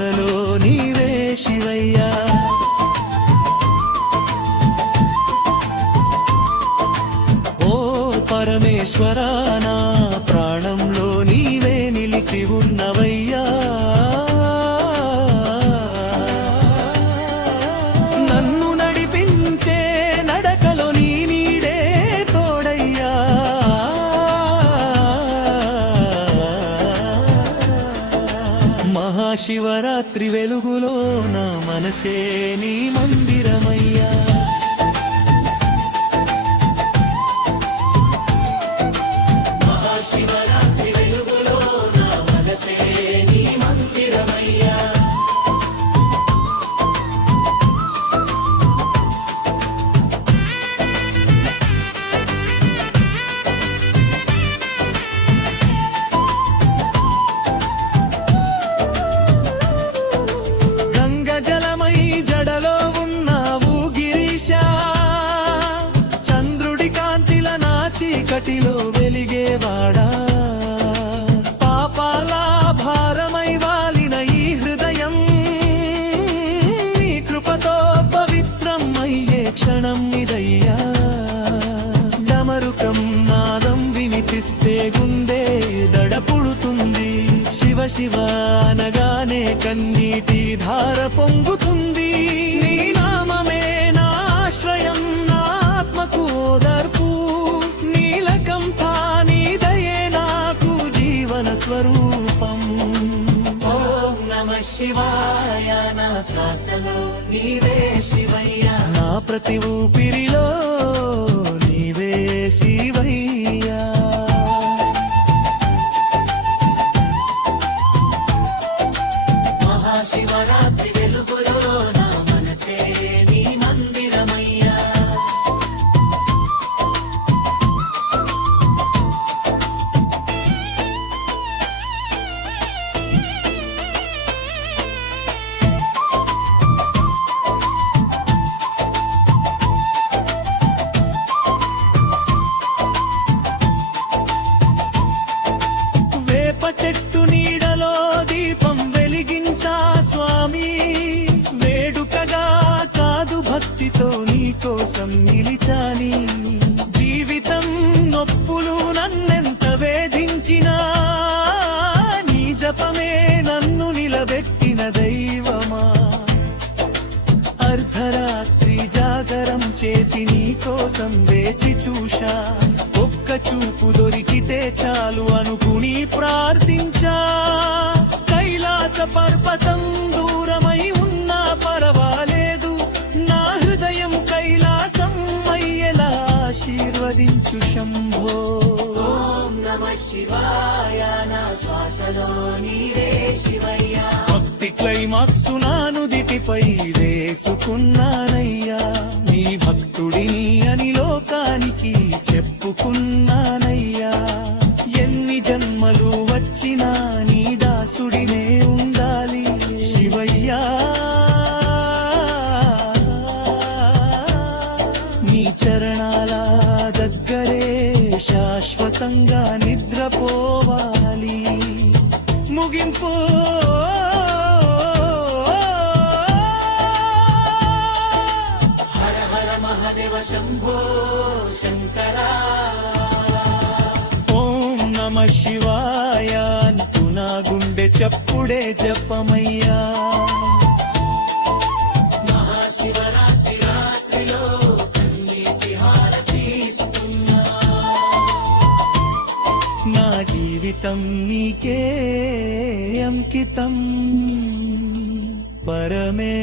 శ్వాసలో నీవే శివయ్యా. ఓ పరమేశ్వరా, నా ప్రాణంలో నీవే నిలిచి ఉన్నవయ్యా. నన్ను నడిపించే నడకలో నీ నీడే తోడయ్యా. మహాశివరాత్రి వెలుగులో నా మనసే నీ మందిరమయ్యా. మహాశివరాత్రి వెలుగులో నా మనసే నీ మందిరమయ్యా. చీకటిలో వెలిగేవాడా, పాపాల భారమై వాలిన ఈ హృదయం నీ కృపతో పవిత్రం అయ్యే క్షణం ఇదయ్యా. డమరుకం నాదం వినిపిస్తే గుండె దడపుడుతుంది. శివ శివ అనగానే కన్నీటి ధార పొంగుతుంది. నీ నామమే నా ఆశ్రయం, నా ఆత్మకు ఓదార్పు. స్వరూపం. ఓం నమః శివాయ, నా శ్వాసలో నీవే శివయ్యా. నా ప్రతి ఊపిరిలో నీవే శివయ్యా. మహాశివరాత్రి వెలుగులో నా మనసే నీ మందిరమయ్యా. చెట్టు నీడలో దీపం వెలిగించా స్వామి. వేడుకగా కాదు భక్తితో నీ కోసం నిలిచాని. జీవితం నొప్పులు నన్నెంత వేధించినా నీ జపమే నన్ను నిలబెట్టిన దైవమా. అర్ధరాత్రి జాగరం చేసి నీ కోసం వేచి చూశా. ఒక్క చూపు దొరికితే చాలు అనుకుని ప్రార్థించా. కైలాస పర్వతం దూరమై ఉన్నా పర్వాలేదు, నా హృదయం కైలాసం అయ్యేలా ఆశీర్వదించు శంభో. ఓం నమః శివాయ, నా శ్వాసలో నీవే శివయ్యా. భక్తి క్లైమాక్సు నా నుదిటిపై వేసుకున్నానయ్యా. నీ భక్తుడిని అని లోకానికి చెప్పుకున్నానయ్యా. ఎన్ని జన్మలు వచ్చినా నీ దాసుడినే ఉండాలి శివయ్యా. నీ చరణాల దగ్గరే శాశ్వతంగా నిద్రపోవాలి. ముగింపు మహాదేవ శంభో శంకరా. ఓం నమః శివాయ అంటూ నా గుండె చప్పుడే జపమయ్యా. మహాశివరాత్రి రాత్రిలో కన్నీటి హారతిస్తున్నా. నా జీవితం నీకే అంకితం పరమేశ్వర.